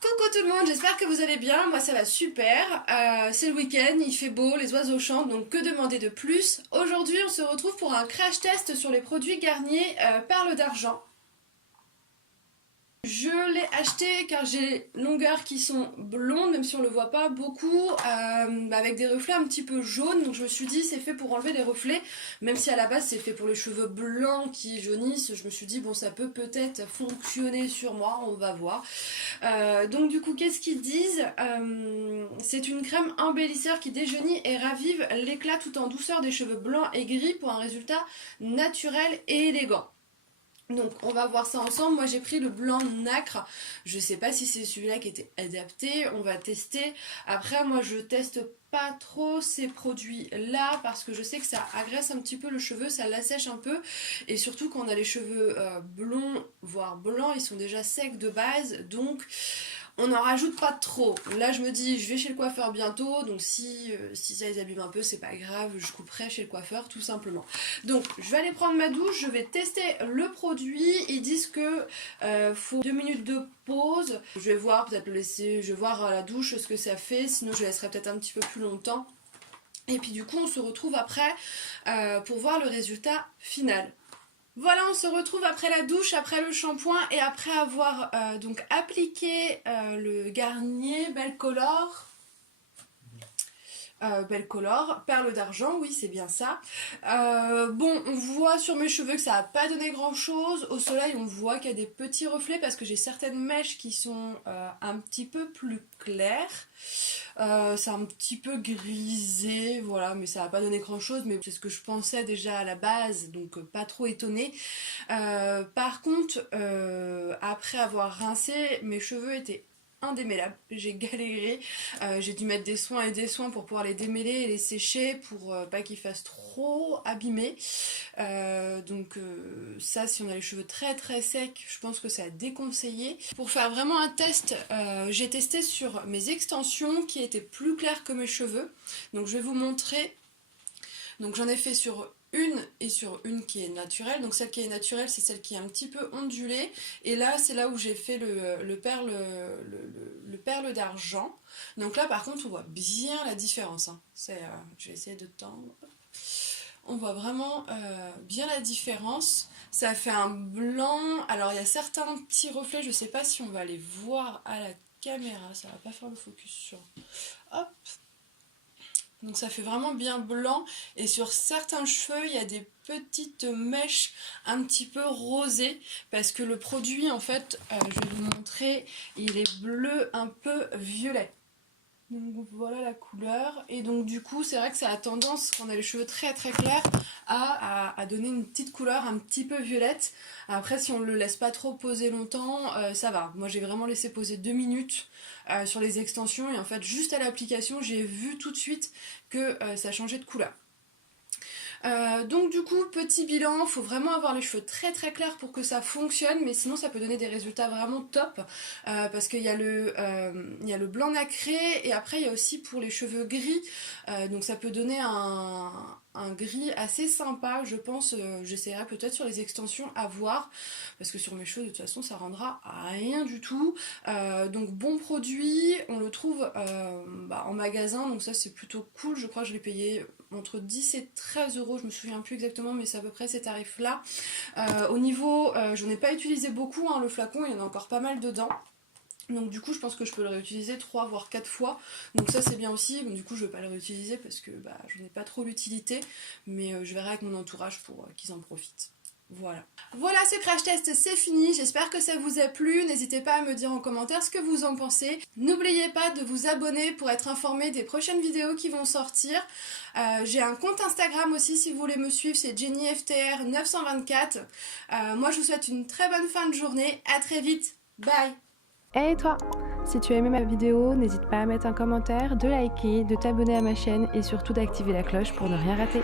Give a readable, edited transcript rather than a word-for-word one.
Coucou tout le monde, j'espère que vous allez bien, moi ça va super, c'est le week-end, il fait beau, les oiseaux chantent, donc que demander de plus. Aujourd'hui on se retrouve pour un crash test sur les produits Garnier Perle d'Argent. Je l'ai acheté car j'ai longueurs qui sont blondes, même si on le voit pas beaucoup, avec des reflets un petit peu jaunes, donc je me suis dit c'est fait pour enlever les reflets, même si à la base c'est fait pour les cheveux blancs qui jaunissent, je me suis dit bon ça peut peut-être fonctionner sur moi, on va voir. Donc du coup qu'est-ce qu'ils disent, c'est une crème embellisseur qui déjaunit et ravive l'éclat tout en douceur des cheveux blancs et gris pour un résultat naturel et élégant. Donc on va voir ça ensemble. Moi j'ai pris le blanc nacre, je sais pas si c'est celui-là qui était adapté, on va tester. Après moi je teste pas trop ces produits là parce que je sais que ça agresse un petit peu le cheveu, ça l'assèche un peu, et surtout quand on a les cheveux blonds voire blancs, ils sont déjà secs de base, donc on n'en rajoute pas trop. Là je me dis je vais chez le coiffeur bientôt, donc si ça les abîme un peu c'est pas grave, je couperai chez le coiffeur tout simplement. Donc je vais aller prendre ma douche, je vais tester le produit. Ils disent que faut 2 minutes de pause. Je vais voir, peut-être le laisser, je vais voir à la douche ce que ça fait, sinon je laisserai peut-être un petit peu plus longtemps. Et puis du coup on se retrouve après pour voir le résultat final. Voilà, on se retrouve après la douche, après le shampoing et après avoir donc appliqué le Garnier Belle Color. Belle Color, perle d'argent, oui c'est bien ça. Bon, on voit sur mes cheveux que ça n'a pas donné grand chose. Au soleil on voit qu'il y a des petits reflets parce que j'ai certaines mèches qui sont un petit peu plus claires. C'est un petit peu grisé, voilà, mais ça n'a pas donné grand chose, mais c'est ce que je pensais déjà à la base, donc pas trop étonnée. Par contre, après avoir rincé, mes cheveux étaient indémêlables, j'ai galéré, j'ai dû mettre des soins et des soins pour pouvoir les démêler et les sécher pour pas qu'ils fassent trop abîmer. Donc ça, si on a les cheveux très très secs, je pense que c'est à déconseiller. Pour faire vraiment un test, j'ai testé sur mes extensions qui étaient plus claires que mes cheveux, donc je vais vous montrer. Donc j'en ai fait sur une et sur une qui est naturelle. Donc celle qui est naturelle, c'est celle qui est un petit peu ondulée. Et là, c'est là où j'ai fait le perle d'argent. Donc là, par contre, on voit bien la différence. Hein. Je vais essayer de tendre. On voit vraiment bien la différence. Ça fait un blanc. Alors il y a certains petits reflets, je ne sais pas si on va les voir à la caméra. Ça ne va pas faire le focus sur... Hop. Donc ça fait vraiment bien blanc, et sur certains cheveux il y a des petites mèches un petit peu rosées parce que le produit en fait, je vais vous montrer, il est bleu un peu violet. Donc voilà la couleur, et donc du coup c'est vrai que ça a tendance, quand on a les cheveux très très clairs, à donner une petite couleur un petit peu violette. Après si on ne le laisse pas trop poser longtemps, ça va. Moi j'ai vraiment laissé poser 2 minutes sur les extensions, et en fait juste à l'application j'ai vu tout de suite que ça changeait de couleur. Donc du coup, petit bilan, il faut vraiment avoir les cheveux très très clairs pour que ça fonctionne, mais sinon ça peut donner des résultats vraiment top, parce qu'il y a le blanc nacré, et après il y a aussi pour les cheveux gris, donc ça peut donner un gris assez sympa, je pense. J'essaierai peut-être sur les extensions à voir, parce que sur mes cheveux de toute façon ça rendra rien du tout. Donc bon produit, on le trouve en magasin, donc ça c'est plutôt cool. Je crois que je l'ai payé entre 10 et 13 euros, je me souviens plus exactement, mais c'est à peu près ces tarifs là. Au niveau, j'en ai pas utilisé beaucoup, hein, le flacon il y en a encore pas mal dedans. Donc du coup je pense que je peux le réutiliser 3 voire 4 fois, donc ça c'est bien aussi. Donc, du coup je vais pas le réutiliser parce que je n'ai pas trop l'utilité, mais je verrai avec mon entourage pour qu'ils en profitent. Voilà. Voilà, ce crash test c'est fini, j'espère que ça vous a plu, n'hésitez pas à me dire en commentaire ce que vous en pensez. N'oubliez pas de vous abonner pour être informé des prochaines vidéos qui vont sortir. J'ai un compte Instagram aussi si vous voulez me suivre, c'est JennyFTR924. Moi je vous souhaite une très bonne fin de journée, à très vite, bye. Hey toi! Si tu as aimé ma vidéo, n'hésite pas à mettre un commentaire, de liker, de t'abonner à ma chaîne et surtout d'activer la cloche pour ne rien rater.